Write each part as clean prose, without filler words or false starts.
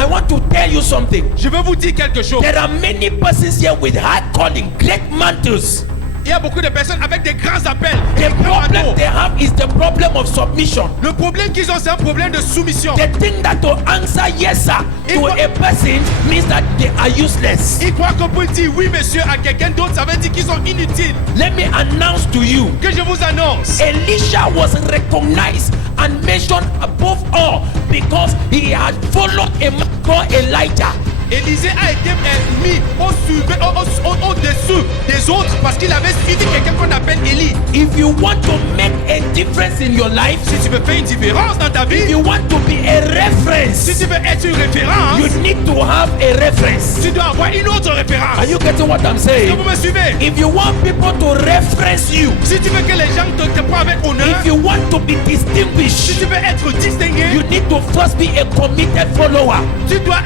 I want to tell you something. Je veux vous dire quelque chose. There are many persons here with high calling, great mantles. Il y a beaucoup de personnes avec des grands appels. The Des grands problem manteaux. they have is the problem of submission. Le problème qu'ils ont, c'est un problème de soumission. They think that to answer yes sir to a person means that they are useless. Ils croient qu'on peut dire oui monsieur à quelqu'un d'autre, ça veut dire qu'ils sont inutiles. Let me announce to you, Que je vous annonce. Elisha was recognized and mentioned above all because he had followed a man called Elijah. Élisée a été mis au-dessous des autres parce qu'il avait suivi quelqu'un qu'on appelle Élie. If you want to make a difference in your life, Si tu veux faire une différence dans ta if vie, you want to be a si reference, tu veux être une référence, you need to have a reference. tu dois avoir une autre référence. Are you getting what I'm Est-ce que saying? vous me suivez? If you want people to reference you, Si tu veux que les gens te prennent avec honneur, if you want to be si distinguished, tu veux être distingué, you need to first be a committed follower. tu dois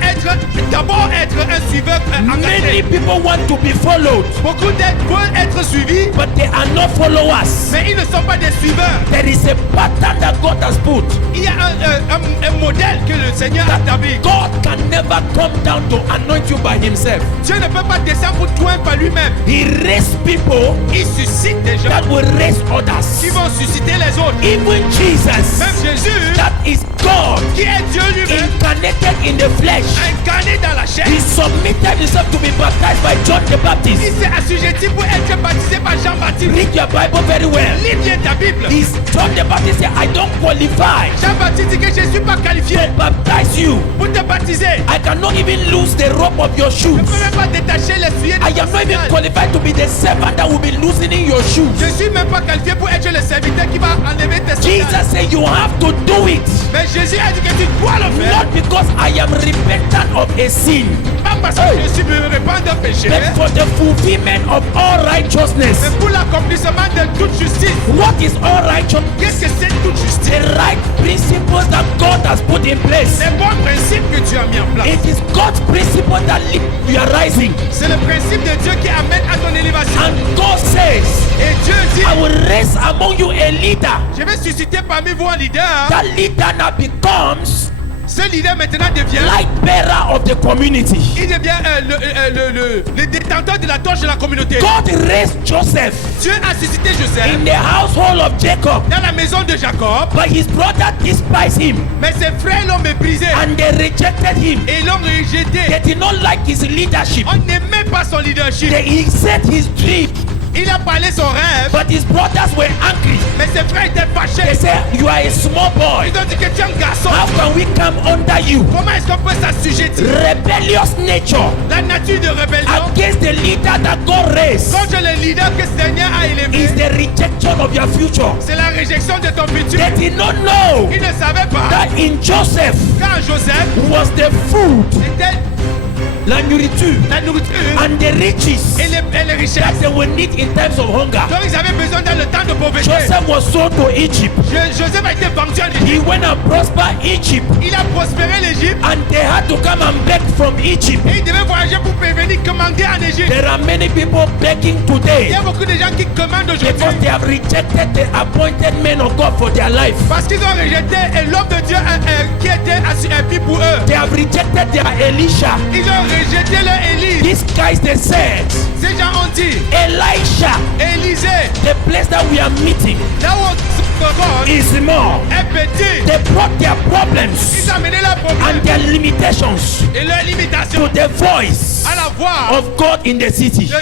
d'abord être un suiveur Many engagé. people want to be followed, Beaucoup d'êtres veulent être suivis, but they are not followers. mais ils ne sont pas des suiveurs. There is a pattern that God has put. Il y a un modèle que le Seigneur a établi. God can never come down to anoint you by himself. Dieu ne peut pas descendre pour toi par lui-même. He raised people Il suscite des gens that will raise qui others. vont susciter les autres. Even Jesus, Même Jésus, that is God, qui est Dieu lui-même, incarnated in the flesh, incarné dans la chair, he submitted himself to be baptized by John the il Baptist. s'est assujetti pour être baptisé par Jean-Baptiste. Read your Bible very well. Lis bien ta Bible. John the Baptist said, I don't qualify Jean-Baptiste dit que je ne suis pas qualifié to baptize you. pour te baptiser. I cannot even lose the rope of your Je shoes. ne peux même pas détacher les souliers de I ton am not even sandal. qualified to be the servant that will be loosening your shoes. Je ne suis même pas qualifié pour être le serviteur qui va enlever tes sandales. Jesus said you have to do it. Mais Jésus a dit que tu dois le faire. Not because I am repentant of a sin, Pas parce que je suis me répand d'un péché, but for the fulfillment of all righteousness. mais pour l'accomplissement de toute justice. What is all righteousness? Qu'est-ce que c'est toute justice? The right principles that God has put in place. Les bons principes que tu as mis en place. It is God's principle that lead to your rising. C'est le principe de Dieu qui amène à ton élévation. And God says, Et Dieu dit, I will raise among you a leader. je vais susciter parmi vous un leader. That leader now becomes Ce leader maintenant devient, light bearer of the community. il devient le détenteur de la torche de la communauté. God raised Joseph Dieu a suscité Joseph in the household of Jacob, dans la maison de Jacob, but his brother despised him mais ses frères l'ont méprisé and they rejected him. et l'ont rejeté. They did not like his leadership. On n'aimait pas son leadership. He said his dream, Il a parlé son rêve, but his brothers were angry. mais ses frères étaient They fâchés. said, you are a small boy. Ils ont dit que tu es un garçon. How can we come under you? Comment est-ce qu'on peut s'assujettir? Rebellious nature La nature de rébellion against the leader that God raised contre le leader que le Seigneur a élevé, is the rejection of your future. c'est la réjection de ton futur. They did not know Ils ne savaient pas that in Joseph quand Joseph was the food, était la nourriture, la nourriture and the riches et les that richesses they will need in times of hunger. dont ils avaient besoin dans le temps de pauvreté. Joseph was sold to Egypt. Joseph a été vendu en Égypte. He went and prospered Egypt, Il a prospéré l'Égypte and they had to come and beg from Egypt. et il devait voyager pour venir commander en Égypte. There are many people begging Il today y a beaucoup de gens qui commandent because aujourd'hui they have rejected the appointed men of God for their life. parce qu'ils ont rejeté l'homme de Dieu qui était assis pour eux. They have rejected their Elisha. Ils ont rejeté leur Élie. These guys, they said, Ces gens ont dit, Elisha, Élisée, the place that we are meeting là où on is small. est petit. They brought their problems Ils ont amené leurs problèmes and their limitations et leurs limitations to the voice à la voix of God in the city. de